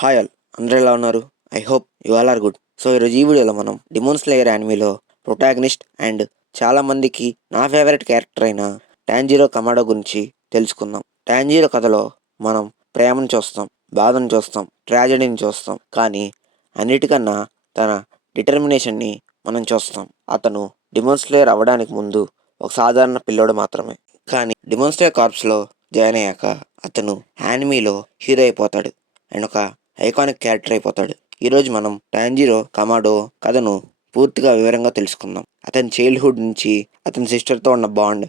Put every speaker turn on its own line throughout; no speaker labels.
Hi all అందరూ ఎలా ఉన్నారు? I hope you all are good so ఈరోజు ఈ వీడియోలో మనం డిమోన్ స్లేయర్ యానిమీలో ప్రొటాగనిస్ట్ అండ్ చాలామందికి నా ఫేవరెట్ క్యారెక్టర్ అయిన టాంజీరో కమాడో గురించి తెలుసుకుందాం. టాంజీరో కథలో మనం ప్రేమను చూస్తాం బాధను చూస్తాం ట్రాజడీని చూస్తాం కానీ అన్నిటికన్నా తన డిటర్మినేషన్ని మనం చూస్తాం. అతను డిమోన్ స్లేయర్ అవ్వడానికి ముందు ఒక సాధారణ పిల్లోడు మాత్రమే. కానీ డిమోన్ స్లేయర్ కార్ప్స్లో జాయిన్ అయ్యాక అతను యానిమీలో హీరో అయిపోతాడు. అండ్ ఒక ఐకానిక్ క్యారెక్టర్ అయిపోతాడు. ఈరోజు మనం టాంజీరో కమాడో కథను పూర్తిగా వివరంగా తెలుసుకుందాం. అతని చైల్డ్హుడ్ నుంచి అతని సిస్టర్తో ఉన్న బాండ్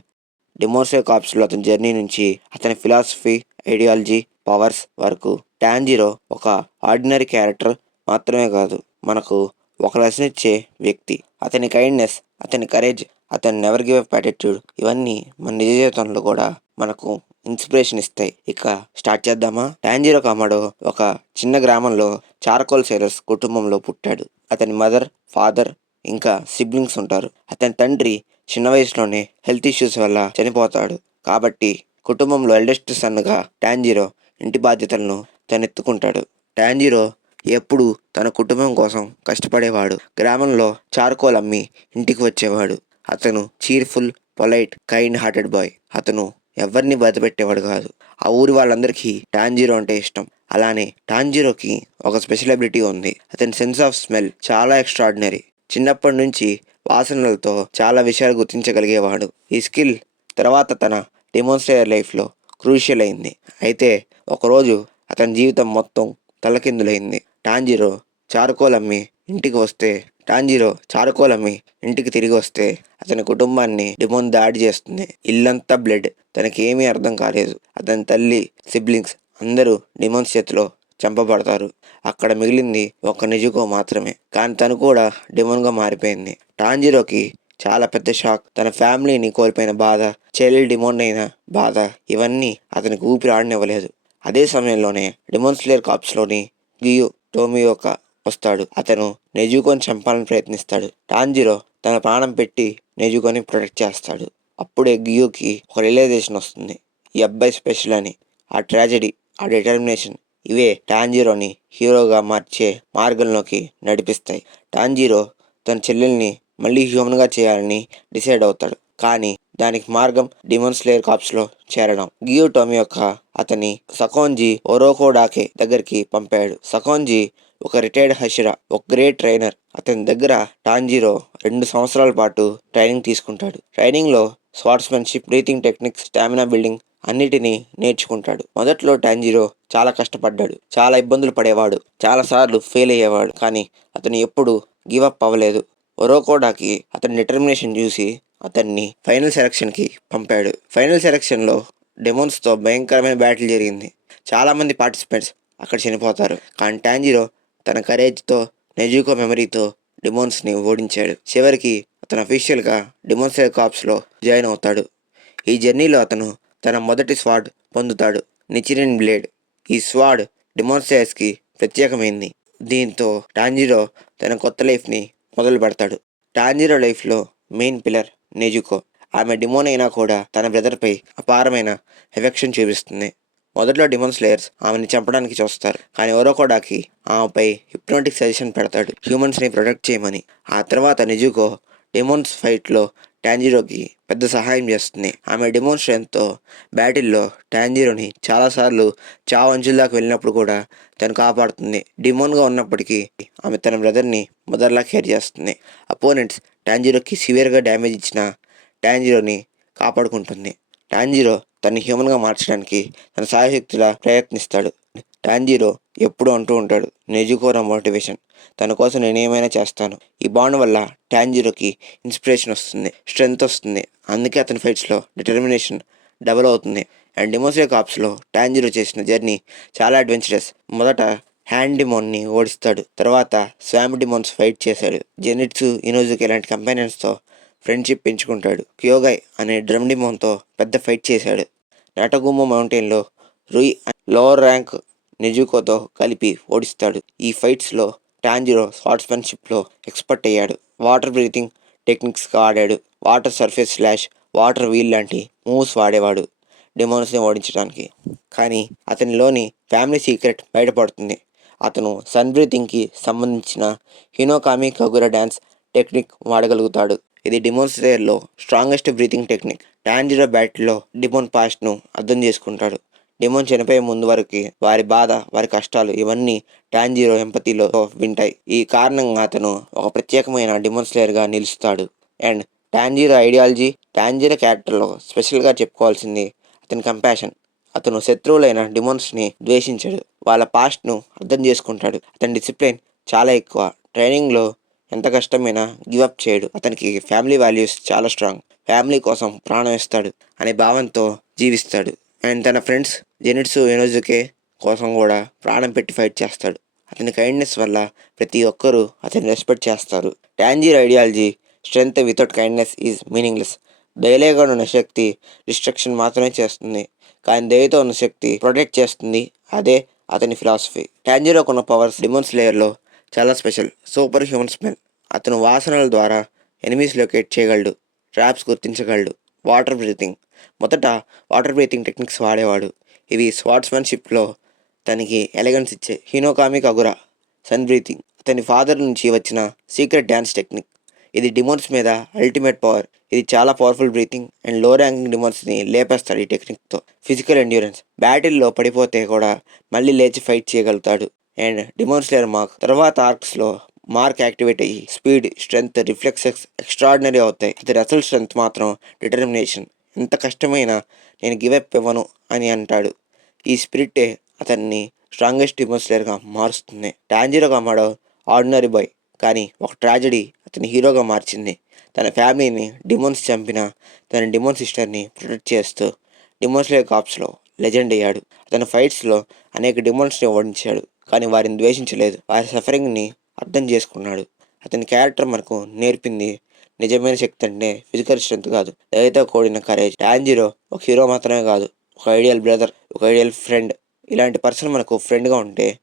డిమోర్సే కాప్స్లో అతని జర్నీ నుంచి అతని ఫిలాసఫీ ఐడియాలజీ పవర్స్ వరకు టాంజీరో ఒక ఆర్డినరీ క్యారెక్టర్ మాత్రమే కాదు మనకు ఒక లెసన్ ఇచ్చే వ్యక్తి. అతని కైండ్నెస్ అతని కరేజ్ అతని నెవర్ గివ్ అప్ యాటిట్యూడ్ ఇవన్నీ మన నిజ జీవితంలో కూడా మనకు ఇన్స్పిరేషన్ ఇస్తాయి. ఇక స్టార్ట్ చేద్దామా? టాంజీరో కామాడో ఒక చిన్న గ్రామంలో చార్కోల్ సేలర్స్ కుటుంబంలో పుట్టాడు. అతని మదర్ ఫాదర్ ఇంకా సిబ్లింగ్స్ ఉంటారు. అతని తండ్రి చిన్న వయసులోనే హెల్త్ ఇష్యూస్ వల్ల చనిపోతాడు. కాబట్టి కుటుంబంలో ఎల్డెస్ట్ సన్గా టాంజీరో ఇంటి బాధ్యతలను తనెత్తుకుంటాడు. టాంజీరో ఎప్పుడు తన కుటుంబం కోసం కష్టపడేవాడు. గ్రామంలో చార్కోల్ అమ్మి ఇంటికి వచ్చేవాడు. అతను cheerful polite kind hearted boy అతను ఎవరిని బాధపెట్టేవాడు కాదు. ఆ ఊరి వాళ్ళందరికీ టాంజీరో అంటే ఇష్టం. అలానే టాంజీరోకి ఒక స్పెషల్ అబిలిటీ ఉంది. అతని సెన్స్ ఆఫ్ స్మెల్ చాలా ఎక్స్ట్రాడినరీ. చిన్నప్పటి నుంచి వాసనలతో చాలా విషయాలు గుర్తించగలిగేవాడు. ఈ స్కిల్ తర్వాత తన డెమోన్స్ట్రేటర్ లైఫ్లో క్రూషియల్ అయింది. అయితే ఒకరోజు అతని జీవితం మొత్తం తలకిందులైంది. టాంజీరో చార్కోల్ అమ్మి ఇంటికి వస్తే టాంజీరో చారుకోలమ్మి ఇంటికి తిరిగి వస్తే అతని కుటుంబాన్ని డిమోన్ దాడి చేస్తుంది. ఇల్లంతా బ్లడ్. తనకి ఏమీ అర్థం కాలేదు. అతని తల్లి సిబ్లింగ్స్ అందరూ డిమోన్స్ చేతిలో చంపబడతారు. అక్కడ మిగిలింది ఒక నిజుకో మాత్రమే. కానీ తను కూడా డిమోన్గా మారిపోయింది. టాంజీరోకి చాలా పెద్ద షాక్. తన ఫ్యామిలీని కోల్పోయిన బాధ చెల్లి డిమోన్ అయిన బాధ ఇవన్నీ అతనికి ఊపిరి ఆడనివ్వలేదు. అదే సమయంలోనే డిమోన్స్లేయర్ కాప్స్లోని గియు టోమియోక వస్తాడు. అతను నెజుకోని చంపాలని ప్రయత్నిస్తాడు. టాంజిరో తన ప్రాణం పెట్టి నెజుకోని ప్రొటెక్ట్ చేస్తాడు. అప్పుడే గియోకి ఒక రియలైజేషన్ వస్తుంది. ఈ అబ్బాయి స్పెషల్ అని. ఆ ట్రాజడీ ఆ డిటర్మినేషన్ ఇవే టాంజీరోని హీరోగా మార్చే మార్గంలోకి నడిపిస్తాయి. టాంజీరో తన చెల్లెల్ని మళ్ళీ హ్యూమన్గా చేయాలని డిసైడ్ అవుతాడు. కానీ దానికి మార్గం డిమోన్ స్లేయర్ కాప్స్లో చేరడం. గియోటోమి యొక్క అతని సకోంజీ ఒరోకోడాకే దగ్గరికి పంపాడు. సకోంజీ ఒక రిటైర్డ్ హషిరా ఒక గ్రేట్ ట్రైనర్ అతని దగ్గర టాంజీరో రెండు సంవత్సరాల పాటు ట్రైనింగ్ తీసుకుంటాడు. ట్రైనింగ్లో swordsmanship breathing techniques stamina building అన్నిటినీ నేర్చుకుంటాడు. మొదట్లో టాంజీరో చాలా కష్టపడ్డాడు. చాలా ఇబ్బందులు పడేవాడు. చాలాసార్లు ఫెయిల్ అయ్యేవాడు. కానీ అతను ఎప్పుడు గివప్ అవ్వలేదు. ఒరోకోడాకి అతని డిటర్మినేషన్ చూసి అతన్ని ఫైనల్ సెలక్షన్కి పంపాడు. ఫైనల్ సెలక్షన్లో డెమోన్స్తో భయంకరమైన బ్యాటిల్ జరిగింది. చాలామంది పార్టిసిపెంట్స్ అక్కడ చనిపోతారు. కానీ టాంజీరో తన కరేజ్తో నెజుకో మెమరీతో డిమోన్స్ని ఓడించాడు. చివరికి అతను అఫీషియల్గా డిమోన్స్లర్ కాప్స్లో జాయిన్ అవుతాడు. ఈ జర్నీలో అతను తన మొదటి స్వాడ్ పొందుతాడు నిచిరిన్ బ్లేడ్. ఈ స్వాడ్ డిమోన్స్లేయర్స్కి ప్రత్యేకమైంది. దీంతో టాంజీరో తన కొత్త లైఫ్ని మొదలు పెడతాడు టాంజీరో లైఫ్లో మెయిన్ పిల్లర్ నెజుకో. ఆమె డిమోన్ అయినా కూడా తన బ్రదర్పై అపారమైన ఎఫెక్షన్ చూపిస్తుంది. మొదట్లో డిమన్ స్లేయర్స్ ఆమెని చంపడానికి చూస్తారు. కానీ ఒరోకోడాకి ఆమెపై హిప్నోటిక్ సజెషన్ పెడతాడు. హ్యూమన్స్ని ప్రొటెక్ట్ చేయమని. ఆ తర్వాత నిజుకో డిమోన్స్ ఫైట్లో టాంజీరోకి పెద్ద సహాయం చేస్తుంది. ఆమె డిమోన్ స్ట్రెంత్తో బ్యాటిల్లో టాంజీరోని చాలాసార్లు చావు అంచుల వెళ్ళినప్పుడు కూడా తను కాపాడుతుంది. డిమోన్గా ఉన్నప్పటికీ ఆమె తన బ్రదర్ని మదర్లా కేర్ చేస్తుంది. అపోనెంట్స్ టాంజీరోకి సివియర్గా డ్యామేజ్ ఇచ్చిన టాంజీరోని కాపాడుకుంటుంది. టాంజీరో తన హ్యూమన్గా మార్చడానికి తన సాయశక్తిలా ప్రయత్నిస్తాడు. టాంజీరో ఎప్పుడూ అంటూ ఉంటాడు నెజుకోరా మోటివేషన్. తన కోసం నేను ఏమైనా చేస్తాను. ఈ బాండ్ వల్ల టాంజీరోకి ఇన్స్పిరేషన్ వస్తుంది స్ట్రెంగ్త్ వస్తుంది. అందుకే అతని ఫైట్స్లో డిటర్మినేషన్ డబుల్ అవుతుంది. అండ్ డిమోసియో కాప్స్లో టాంజీరో చేసిన జర్నీ చాలా అడ్వెంచరస్. మొదట హ్యాండ్ డిమోన్ని ఓడిస్తాడు తర్వాత స్వామ్ డిమోన్స్ ఫైట్ చేశాడు. జెనిట్సు ఇనోజుకి ఇలాంటి కంపెనీస్తో ఫ్రెండ్షిప్ పెంచుకుంటాడు. క్యోగై అనే డ్రమ్ డిమోన్తో పెద్ద ఫైట్ చేశాడు. నాటగుమో మౌంటైన్లో రుయ్ లోవర్ ర్యాంక్ నిజుకోతో కలిపి ఓడిస్తాడు. ఈ ఫైట్స్లో టాంజిరో స్పాట్స్మెన్షిప్లో ఎక్స్పర్ట్ అయ్యాడు. వాటర్ బ్రీతింగ్ టెక్నిక్స్గా ఆడాడు. Water surface slash water wheel లాంటి మూవ్స్ వాడేవాడు డిమోన్స్ని ఓడించడానికి. కానీ అతనిలోని ఫ్యామిలీ సీక్రెట్ బయటపడుతుంది. అతను సన్ బ్రీతింగ్కి సంబంధించిన హినోకామి కగుర డ్యాన్స్ టెక్నిక్ వాడగలుగుతాడు. ఇది డిమోన్ స్లేయర్లో స్ట్రాంగెస్ట్ బ్రీతింగ్ టెక్నిక్ టాంజిరో బ్యాటిల్లో డిమోన్ పాస్ట్ను అర్థం చేసుకుంటాడు. డిమోన్ చనిపోయే ముందు వరకు వారి బాధ వారి కష్టాలు ఇవన్నీ టాంజిరో ఎంపతిలో వింటాయి. ఈ కారణంగా అతను ఒక ప్రత్యేకమైన డిమోన్ స్లేయర్గా నిలుస్తాడు. అండ్ టాంజీరో ఐడియాలజీ టాంజీరో క్యారెక్టర్లో స్పెషల్గా చెప్పుకోవాల్సింది అతని కంపాషన్ అతను శత్రువులైన డిమోన్స్ని ద్వేషించాడు. వాళ్ళ పాస్ట్ను అర్థం చేసుకుంటాడు. అతని డిసిప్లిన్ చాలా ఎక్కువ. ట్రైనింగ్లో ఎంత కష్టమైనా గివప్ చేయడు. అతనికి ఫ్యామిలీ వాల్యూస్ చాలా స్ట్రాంగ్. ఫ్యామిలీ కోసం ప్రాణం ఇస్తాడు అనే భావంతో జీవిస్తాడు. అండ్ తన ఫ్రెండ్స్ జెనిట్సు ఎనోజుకే కోసం కూడా ప్రాణం పెట్టి ఫైట్ చేస్తాడు. అతని కైండ్నెస్ వల్ల ప్రతి ఒక్కరూ అతన్ని రెస్పెక్ట్ చేస్తారు. Tanjiro ideology strength without kindness is meaningless దయలేగా ఉన్న శక్తి డిస్ట్రక్షన్ మాత్రమే చేస్తుంది. కానీ దయతో ఉన్న శక్తి ప్రొటెక్ట్ చేస్తుంది. అదే అతని ఫిలాసఫీ టాంజీరోకు ఉన్న పవర్స్ డిమోన్స్ లేయర్లో చాలా స్పెషల్. Super human smell. అతను వాసనల ద్వారా ఎనిమీస్ లొకేట్ చేయగలడు. ట్రాప్స్ గుర్తించగలడు. Water breathing. మొదట వాటర్ బ్రీతింగ్ టెక్నిక్స్ వాడేవాడు. ఇవి స్వాట్స్మెన్షిప్లో తనకి ఎలగన్స్ ఇచ్చే హీనోకామిక్ అగురా సన్ బ్రీతింగ్. అతని ఫాదర్ నుంచి వచ్చిన సీక్రెట్ డ్యాన్స్ టెక్నిక్. ఇది డిమోన్స్ మీద అల్టిమేట్ పవర్. ఇది చాలా పవర్ఫుల్ బ్రీతింగ్ అండ్లో ర్యాంకింగ్ డిమోన్స్ని లేపేస్తాడు ఈ టెక్నిక్తో. Physical endurance. బ్యాటిల్లో పడిపోతే కూడా మళ్ళీ లేచి ఫైట్ చేయగలుగుతాడు. అండ్ డిమోన్స్లేయర్ మార్క్ తర్వాత ఆర్క్స్లో మార్క్ యాక్టివేట్ అయ్యి స్పీడ్ స్ట్రెంగ్త్ రిఫ్లెక్సెస్ ఎక్స్ట్రాడినరీ అవుతాయి. అది అసలు స్ట్రెంగ్త్ మాత్రం డిటర్మినేషన్ ఎంత కష్టమైనా నేను గివప్ ఇవ్వను అని అంటాడు. ఈ స్పిరిట్టే అతన్ని స్ట్రాంగెస్ట్ డిమోన్స్లేయర్గా మారుస్తుంది. టాంజిరో కమాడో ఆర్డినరీ బాయ్ కానీ ఒక ట్రాజడీ అతని హీరోగా మార్చింది. తన ఫ్యామిలీని డిమోన్స్ చంపిన తన డిమోన్ సిస్టర్ని ప్రొటెక్ట్ చేస్తూ డిమోన్స్లేయర్ కాప్స్లో లెజెండ్ అయ్యాడు. అతని ఫైట్స్లో అనేక డిమోన్స్ని ఓడించాడు. కానీ వారిని ద్వేషించలేదు. వారి సఫరింగ్ని అర్థం చేసుకున్నాడు. అతని క్యారెక్టర్ మనకు నేర్పింది నిజమైన శక్తి అంటే ఫిజికల్ స్ట్రెంత్ కాదు. దయతో కూడిన కరేజ్ టాంజిరో ఒక హీరో మాత్రమే కాదు ఒక ఐడియల్ బ్రదర్ ఒక ఐడియల్ ఫ్రెండ్. ఇలాంటి పర్సన్ మనకు ఫ్రెండ్గా ఉంటే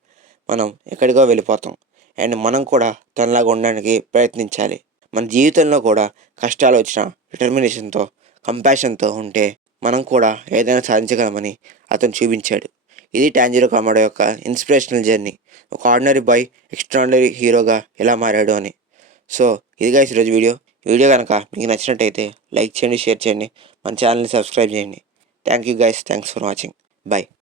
మనం ఎక్కడికో వెళ్ళిపోతాం. అండ్ మనం కూడా తనలాగా ఉండడానికి ప్రయత్నించాలి. మన జీవితంలో కూడా కష్టాలు వచ్చిన డిటర్మినేషన్తో కంపాషన్తో ఉంటే మనం కూడా ఏదైనా సాధించగలమని అతను చూపించాడు. ఇది టాంజిరో కమాడో యొక్క ఇన్స్పిరేషనల్ జర్నీ. ఒక ఆర్డినరీ బాయ్ ఎక్స్ట్రాడినరీ హీరోగా ఎలా మారాడు అని. సో ఇదిగా ఈరోజు వీడియో. వీడియో కనుక మీకు నచ్చినట్టయితే లైక్ చేయండి షేర్ చేయండి. మన ఛానల్ని సబ్స్క్రైబ్ చేయండి. Thank you guys thanks for watching bye